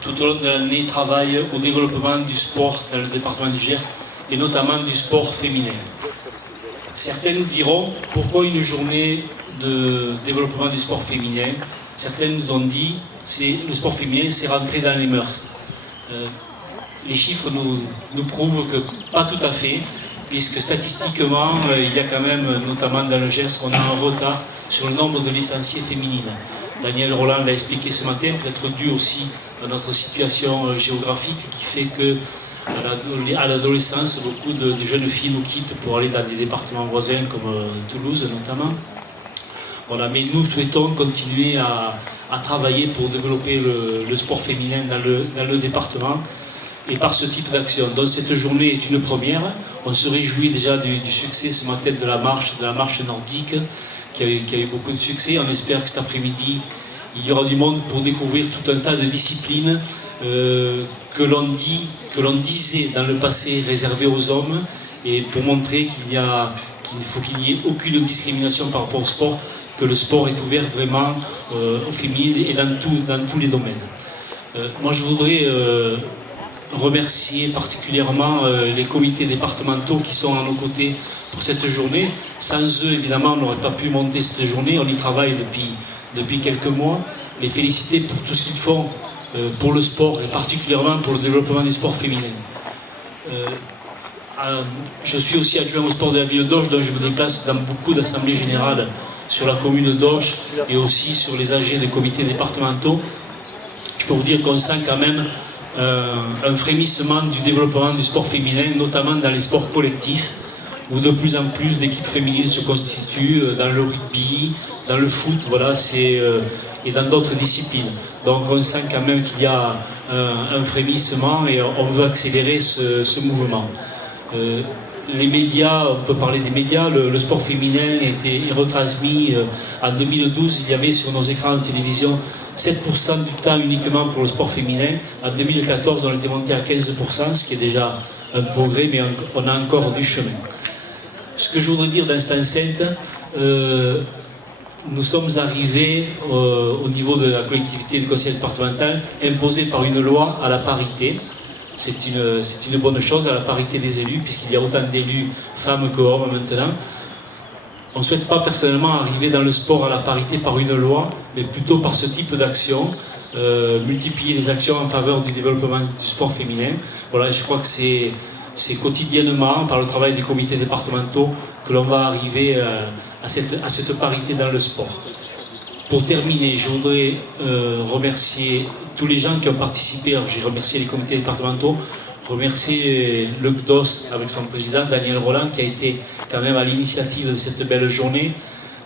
tout au long de l'année, travaille au développement du sport dans le département du Gers, et notamment du sport féminin. Certains nous diront, pourquoi une journée de développement du sport féminin? Certains nous ont dit, le sport féminin, c'est rentrer dans les mœurs. Les chiffres nous prouvent que pas tout à fait, puisque statistiquement, il y a quand même, notamment dans le Gers, on a un retard sur le nombre de licenciées féminines. Daniel Roland l'a expliqué ce matin, peut-être dû aussi à notre situation géographique qui fait que à l'adolescence, beaucoup de jeunes filles nous quittent pour aller dans des départements voisins comme Toulouse notamment. Voilà, mais nous souhaitons continuer à travailler pour développer le sport féminin dans le département et par ce type d'action. Donc cette journée est une première. On se réjouit déjà du succès ce matin de la marche nordique qui a eu beaucoup de succès. On espère que cet après-midi, il y aura du monde pour découvrir tout un tas de disciplines que l'on disait dans le passé réservées aux hommes, et pour montrer qu'il n'y ait aucune discrimination par rapport au sport, que le sport est ouvert vraiment aux féminines et dans tous les domaines. Moi je voudrais remercier particulièrement les comités départementaux qui sont à nos côtés pour cette journée. Sans eux, évidemment, on n'aurait pas pu monter cette journée. On y travaille depuis quelques mois. Les féliciter pour tout ce qu'ils font pour le sport et particulièrement pour le développement du sport féminin. Je suis aussi adjoint au sport de la ville d'Auch, donc je me déplace dans beaucoup d'assemblées générales sur la commune d'Auch et aussi sur les AG des comités départementaux. Je peux vous dire qu'on sent quand même un frémissement du développement du sport féminin, notamment dans les sports collectifs, où de plus en plus d'équipes féminines se constituent dans le rugby, dans le foot, voilà, et dans d'autres disciplines. Donc on sent quand même qu'il y a un frémissement et on veut accélérer ce mouvement. Les médias, on peut parler des médias, le sport féminin est retransmis en 2012, il y avait sur nos écrans de télévision 7% du temps uniquement pour le sport féminin. En 2014, on était monté à 15%, ce qui est déjà un progrès, mais on a encore du chemin. Ce que je voudrais dire dans cette enceinte, nous sommes arrivés au niveau de la collectivité du conseil départemental, imposés par une loi à la parité. C'est une bonne chose, à la parité des élus, puisqu'il y a autant d'élus femmes que hommes maintenant. On ne souhaite pas personnellement arriver dans le sport à la parité par une loi, mais plutôt par ce type d'action, multiplier les actions en faveur du développement du sport féminin. Voilà, je crois que c'est quotidiennement, par le travail des comités départementaux, que l'on va arriver à cette parité dans le sport. Pour terminer, je voudrais remercier tous les gens qui ont participé. J'ai remercié les comités départementaux, remercier le GDOS avec son président Daniel Roland qui a été quand même à l'initiative de cette belle journée,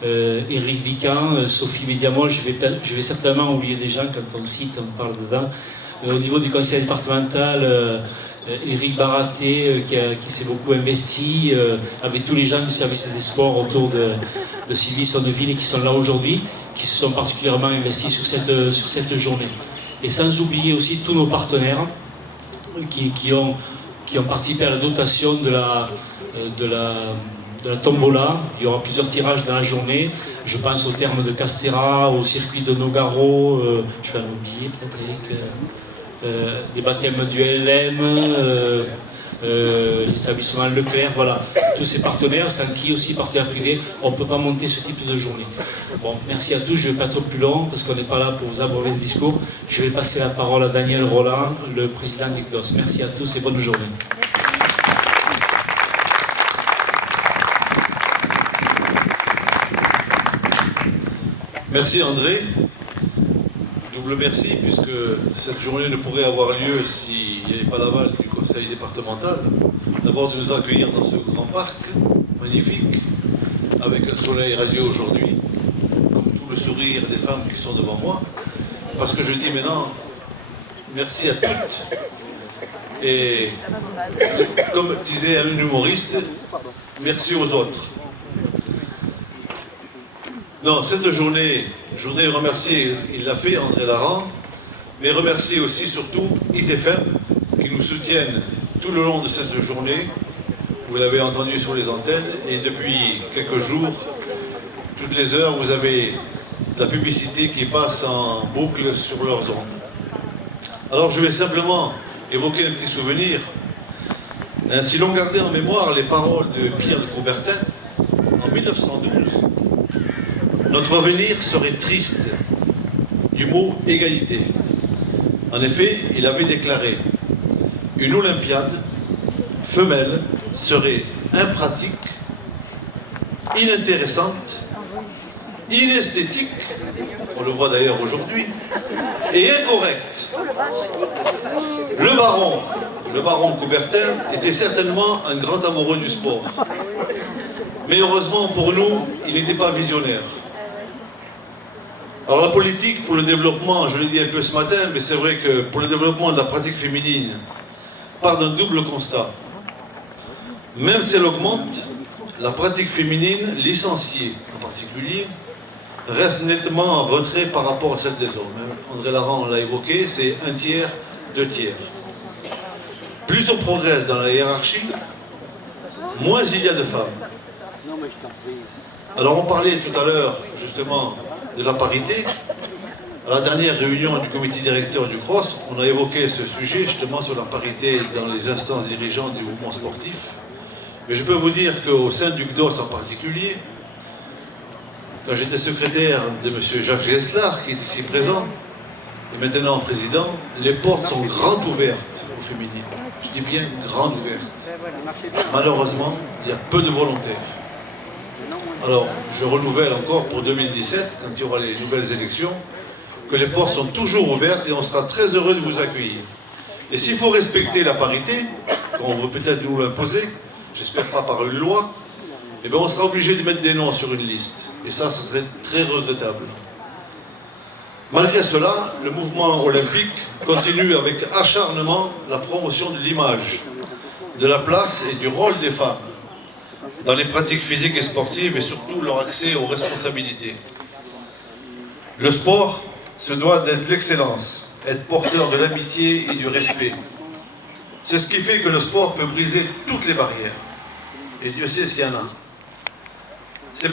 Éric Vican, Sophie Médiamol, je vais certainement oublier des gens quand on cite, on parle dedans. Au niveau du conseil départemental, Éric Baraté qui s'est beaucoup investi, avec tous les gens du service des sports autour de Sylvie Sonneville qui sont là aujourd'hui, qui se sont particulièrement investis sur cette journée. Et sans oublier aussi tous nos partenaires qui ont participé à la dotation de la tombola. Il y aura plusieurs tirages dans la journée. Je pense au terme de Castéra, au circuit de Nogaro, je vais en oublier peut-être Eric, les baptêmes du LM, l'établissement Leclerc, voilà, tous ces partenaires, sans qui aussi partenaires privés, on ne peut pas monter ce type de journée. Bon, merci à tous, je ne vais pas être plus long parce qu'on n'est pas là pour vous abreuver de discours. Je vais passer la parole à Daniel Roland, le président du GDOS. Merci à tous et bonne journée. Merci André. Double merci, puisque cette journée ne pourrait avoir lieu s'il n'y avait pas l'aval du conseil départemental. D'abord de nous accueillir dans ce grand parc magnifique, avec un soleil radieux aujourd'hui, comme tout le sourire des femmes qui sont devant moi. Parce que je dis maintenant, merci à toutes. Et comme disait un humoriste, merci aux autres. Non, cette journée, je voudrais remercier, il l'a fait, André Laran, mais remercier aussi surtout ITFM qui nous soutiennent tout le long de cette journée. Vous l'avez entendu sur les antennes et depuis quelques jours, toutes les heures, vous avez la publicité qui passe en boucle sur leurs ondes. Alors je vais simplement évoquer un petit souvenir. Si l'on gardait en mémoire les paroles de Pierre de Coubertin, en 1912, notre avenir serait triste, du mot égalité. En effet, il avait déclaré « Une Olympiade femelle serait impratique, inintéressante, inesthétique, on le voit d'ailleurs aujourd'hui, et incorrecte. » Le baron Coubertin était certainement un grand amoureux du sport. Mais heureusement pour nous, il n'était pas visionnaire. Alors la politique pour le développement, je l'ai dit un peu ce matin, mais c'est vrai que pour le développement de la pratique féminine, part d'un double constat. Même si elle augmente, la pratique féminine, licenciée en particulier, reste nettement en retrait par rapport à celle des hommes. André Laurent l'a évoqué, c'est 1 tiers, 2 tiers. Plus on progresse dans la hiérarchie, moins il y a de femmes. Alors on parlait tout à l'heure justement de la parité. À la dernière réunion du comité directeur du CROSS, on a évoqué ce sujet justement sur la parité dans les instances dirigeantes du mouvement sportif. Mais je peux vous dire qu'au sein du CDOS en particulier, quand j'étais secrétaire de M. Jacques Geslard, qui est ici présent, et maintenant président, les portes sont grandes ouvertes aux féminines. Je dis bien grandes ouvertes. Malheureusement, il y a peu de volontaires. Alors, je renouvelle encore pour 2017, quand il y aura les nouvelles élections, que les portes sont toujours ouvertes et on sera très heureux de vous accueillir. Et s'il faut respecter la parité, comme on veut peut-être nous l'imposer, j'espère pas par une loi, eh bien on sera obligé de mettre des noms sur une liste. Et ça serait très regrettable. Malgré cela, le mouvement olympique continue avec acharnement la promotion de l'image, de la place et du rôle des femmes dans les pratiques physiques et sportives et surtout leur accès aux responsabilités. Le sport se doit d'être l'excellence, être porteur de l'amitié et du respect. C'est ce qui fait que le sport peut briser toutes les barrières. Et Dieu sait ce qu'il y en a. C'est